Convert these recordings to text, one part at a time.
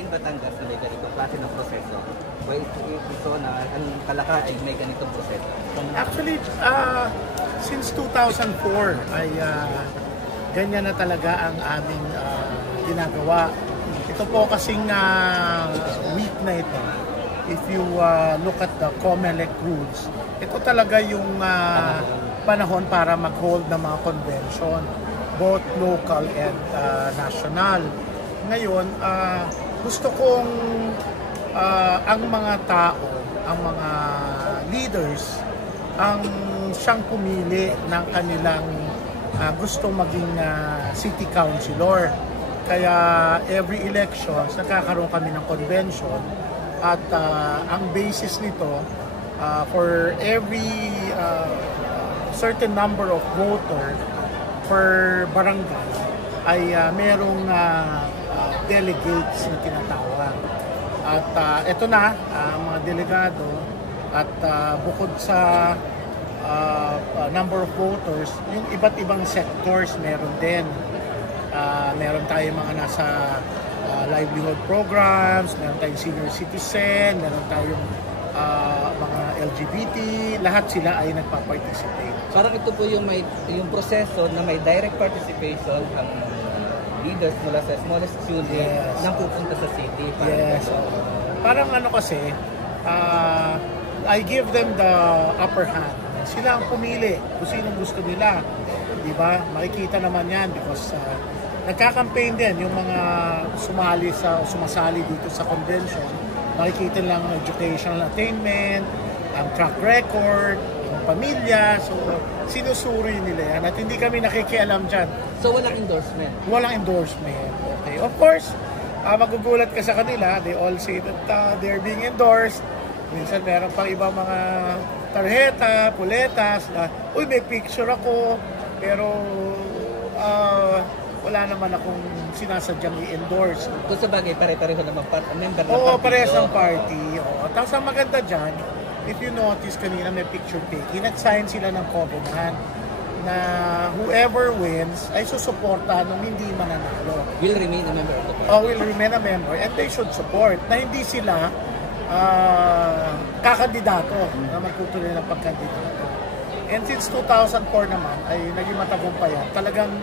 in Batangas na may ganitong klase ng proseso? O ito na ang Kalaka ay may ganitong proseso? Actually, since 2004 ay ganyan na talaga ang aming ginagawa. Ito po kasing week na ito. If you look at the COMELEC rules, ito talaga yung panahon para mag-hold ng mga convention, both local and national. Ngayon, gusto kong ang mga tao, ang mga leaders, ang siyang pumili ng kanilang gustong maging city councilor. Kaya every elections, nakakaroon kami ng convention at ang basis nito, for every certain number of voter per barangay ay merong delegates na tinatawag. At ito na, mga delegado, at bukod sa number of voters, yung iba't ibang sectors meron din. Meron tayong mga nasa livelihood programs, meron tayong senior citizen, meron tayong mga LGBT, lahat sila ay nagpa-participate. Parang ito po yung proseso na may direct participation ang leaders mula sa smallest children nang pupunta sa city. Yes. Parang ano kasi, I give them the upper hand. Sila ang pumili kung sinong gusto nila. Di ba? Makikita naman yan because nagka-campaign din yung mga sumasali dito sa convention. Makikita lang ang educational attainment, ang track record, ang pamilya. So, sinusuri nila yan at hindi kami nakikialam dyan. So, walang endorsement? Walang endorsement. Okay. Of course, magugulat ka sa kanila. They all say that they're being endorsed. Minsan meron pang ibang mga tarjeta, puletas na, uy, may picture ako, pero wala naman akong sinasadyang i-endorse. Kung sa bagay, pare-pareho naman member ng party. Oo, parehas ng party. Oo. Tapos ang maganda dyan, if you notice kanina may picture taking, nag-sign sila ng covenant na whoever wins ay susuportahan nung hindi mananalo. Will remain a member of the party. Will remain a member and they should support na hindi sila kakandidato na magtutuloy ng pagkandidato. And since 2004 naman ay naging matagumpayan, talagang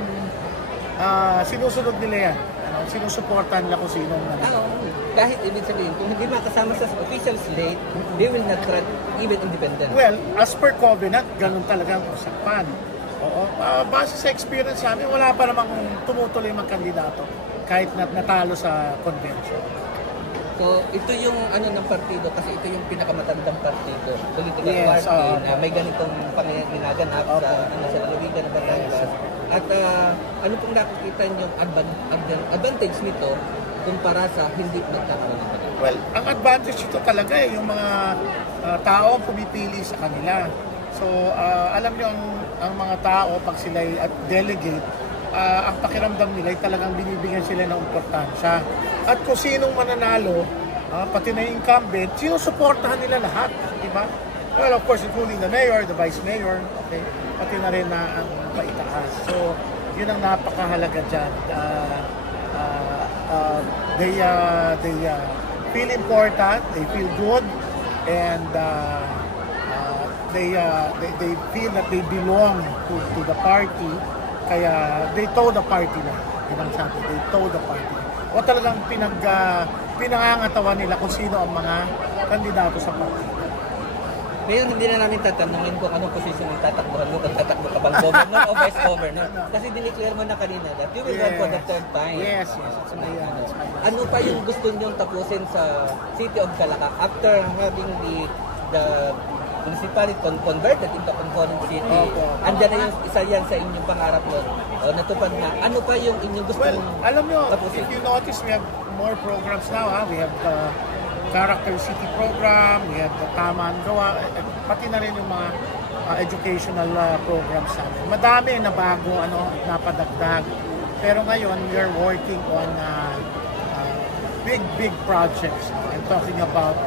sinusunod nila yan. Sinusuportan nila kung sinong nanalo. Kahit ibig sabihin, kung hindi makasama sa official slate, they will not run even independent. Well, as per covenant, ganun talagang usapan. Oo. Base sa experience namin, wala pa namang tumutuloy magkandidato kahit natalo sa convention. So, ito yung ng partido kasi ito yung pinakamatandang partido, political party na may ganitong ginaganap sa lalawigan ng Batangas. At ano pong nakikita niyong advantage nito kumpara sa hindi nagkakaroon ng partido? Well, ang advantage ito talaga yung mga tao pumipili sa kanila. So, alam niyo ang mga tao pag sila at delegate, ang pakiramdam nila ay talagang binibigyan sila ng importansya. At kung sinong mananalo, pati na yung incumbent, sinusuportahan nila lahat, di ba? Well, of course, including the mayor, the vice mayor, okay? Pati na rin na ang paitaas. So, yun ang napakahalaga dyan. They feel important, they feel good, and they feel that they belong to the party. Kaya they toe the party na. Ibang sabi, they toe the party. O talagang pinangangatawan nila kung sino ang mga kandidato sa party. Ngayon, hindi na namin tatanungin kung anong posisyon ang tatakbuhan mo, kung tatakbo ka bang governor o vice governor. Kasi dineclare mo na kanina that you will run for the third time. Yes. Ano pa yung gusto niyong tapusin sa City of Calacas after having the municipality converted into component city? Andiyan na yung isa yan sa inyong pangarap mo. Natupad na. Ano pa yung inyong gusto mong alam nyo, tapusin? if you notice, we have more programs now. We have the Character City program, we have the Tama ang Gawa, pati na rin yung mga educational programs namin. Madami na bago napadagdag. Pero ngayon, we are working on big projects. I'm talking about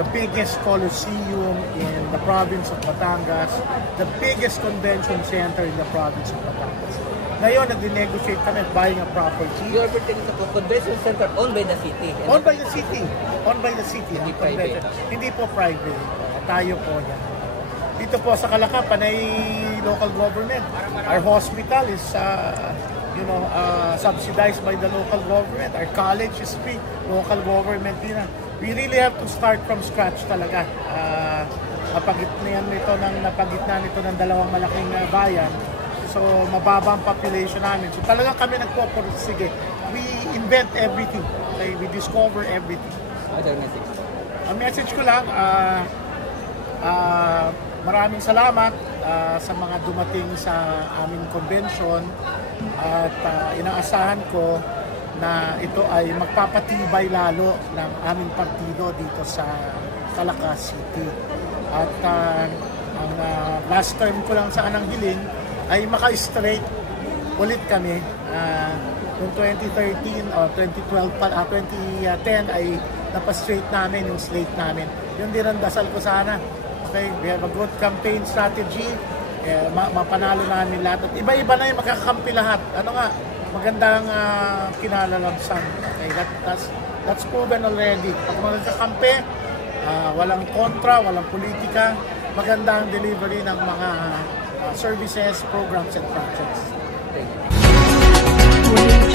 the biggest coliseum in the province of Batangas, the biggest convention center in the province of Batangas. Ngayon, nag-negotiate kami buying a property. You are pertaining to convention center owned by the city. Owned by the city. Owned by the city. Hindi private. Hindi po private. Tayo po yan. Dito po sa Calacapa, ay local government. Our hospital is, subsidized by the local government. Our college is free. Local government din. We really have to start from scratch talaga. Napagitna nito ng dalawang malaking bayan. So, mababa ang population namin. So, talagang kami nagpo-sige. We invent everything. Okay? We discover everything. Other message? Ang message ko lang, maraming salamat sa mga dumating sa aming convention at inaasahan ko na ito ay magpapatibay lalo ng aming partido dito sa Calacas City. At ang last term ko lang sa anang hiling ay maka-straight ulit kami. Noong 2013 o 2010 ay napastraight namin yung slate namin. Yun din ang dasal ko sana. Okay, we have a good campaign strategy. Mapanalo namin lahat. At iba-iba na yung magkakampi lahat. Ano nga, magandang kinalalamsan. Okay, that's proven already. Pag magkakampi, walang kontra, walang politika, maganda ang delivery ng mga services, programs, and projects. Thank you.